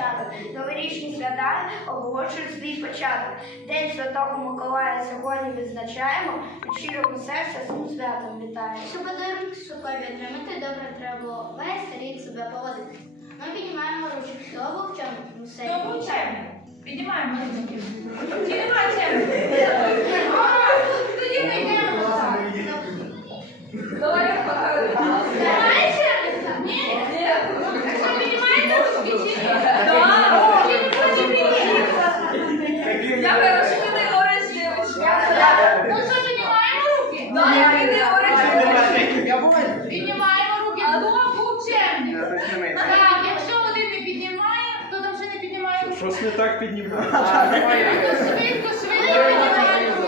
дівчаток. Новорічні свята оголошують свій початок. День Святого Миколая сьогодні відзначаємо. Від щирого серця цим святом вітаємо. Щоб подарунки шукати отримати, добре треба було весь рік себе поводити. Ми піднімаємо ручки. Хто був в чому? Все. Хто був? Піднімаємо. Чи нема? Тоді ми йдемо. Давай я покажу. Немає чемних? Ні? Ні. Що, піднімаєте руки чи ні? Так. Чи не хоче підняти? Я хорошо, що ти оранж дівчинка. Ну що, піднімаємо руки? Так, і ти оранж Піднімаємо руки. Хто був чемним? Так, якщо один не піднімає, хто там ще не піднімає руки? Щось не так піднімає. Ну, швидко, швидко піднімаємо.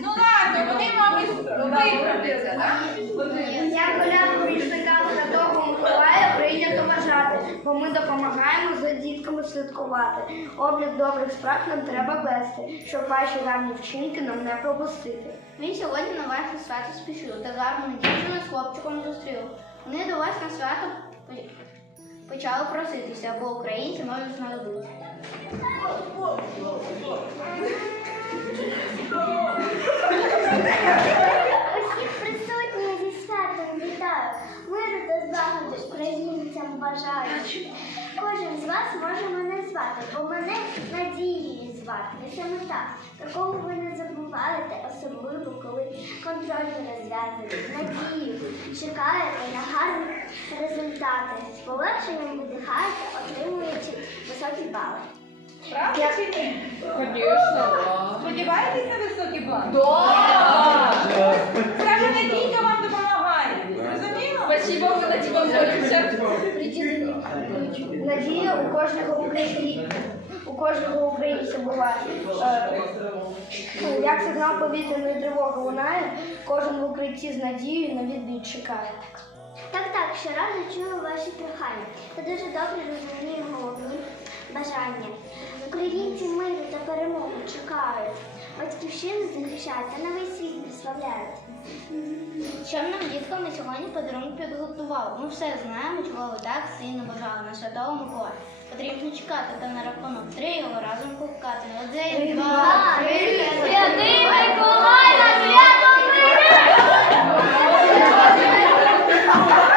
Ну ладно, вони, мабуть, виправдяться, так? Як колядку вічникам Святого Миколая прийнято вважати, бо ми допомагаємо за дітками святкувати. Облік добрих справ нам треба вести, щоб ваші гарні вчинки нам не пропустити. Він сьогодні на ваше свято спішив та гарну дівчину з хлопчиком зустрів. Вони до вас на свято почали проситися, бо українці можуть знадобитися. Усіх присутніх зі святом вітаю. Миру та злагоди українцям бажаю. Кожен з вас може мене звати, бо мене Надією звати. Саме так. Такого ви не забуваєте, особливо контроль розв'язуєте. Надію чекаєте на гарні результати. З полегшенням видихаєте, отримуючи високі бали. Правда чи ні? Звісно. Сподіваєтесь на високі плани? Так! Скаже, Надійка вам допомагає. Зрозуміло? Спасибо, мы на тебя. Надія у кожного українця у кожного українця була. Е, ну, як сигнал повітряної тривоги лунає, кожен в укритті з надією на відбій чекає. Так, так, щоразу чую ваші прохання. Та дуже добре розумію головні бажання. Українці миру та перемоги чекають. Батьківщину захищають та весь світ прославляють. Що нам діткам ми сьогодні подарунок підготували? Ми все знаємо, чого ви так сильно бажали на Святого Миколая. Потрібно чекати та на рахунок три його разом кукати. Один, два, три, святий Миколай на свято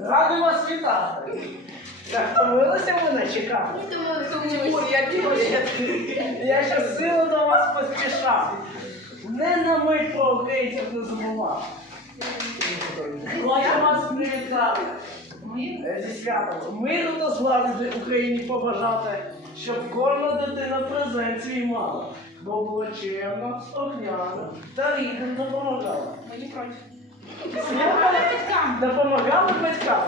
Радий вас вітати. Так, втомилися мене чекати? Я ще сильно до вас поспішав. Не на мить про українців не забував. Хочу вас привітати. Е, Зі святом. Миру та злагоди Україні побажати, щоб кожна дитина презент свій мала. Бо було чемно, слухняно та рідним допомагала. Мені проти. Слухали? Батькам. Допомагали батькам?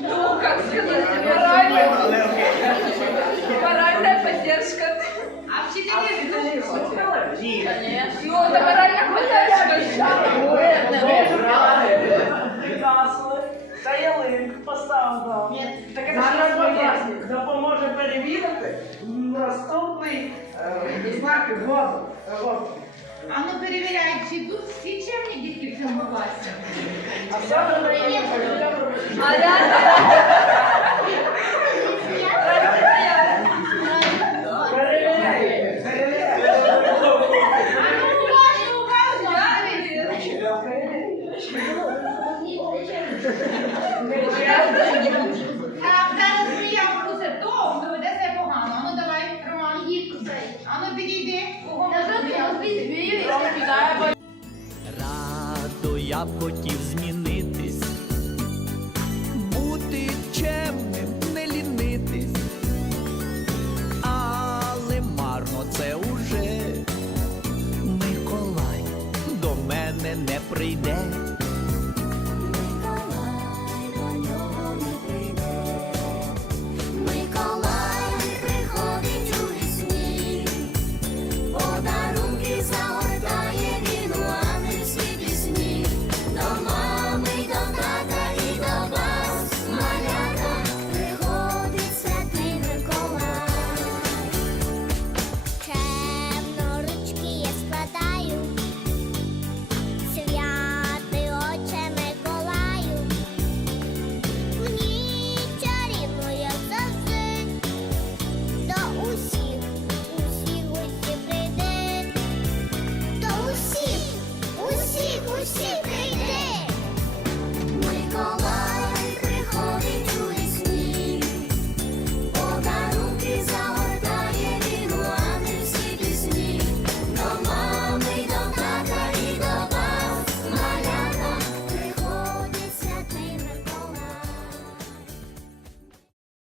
Ну, сказати? Моральна, моральна підтримка. А вчителі Слухали? Ні. Ну, це моральна підтримка. Відгасли. Та ялинку поставив. Так це ж допоможе перевірити наступний е, знак роду. А ну перевіряй, чи тут всі чемні дітки класі? А саме А я я б хотів змінитись, бути чемним, не лінитись, але марно це уже. Миколай до мене не прийде.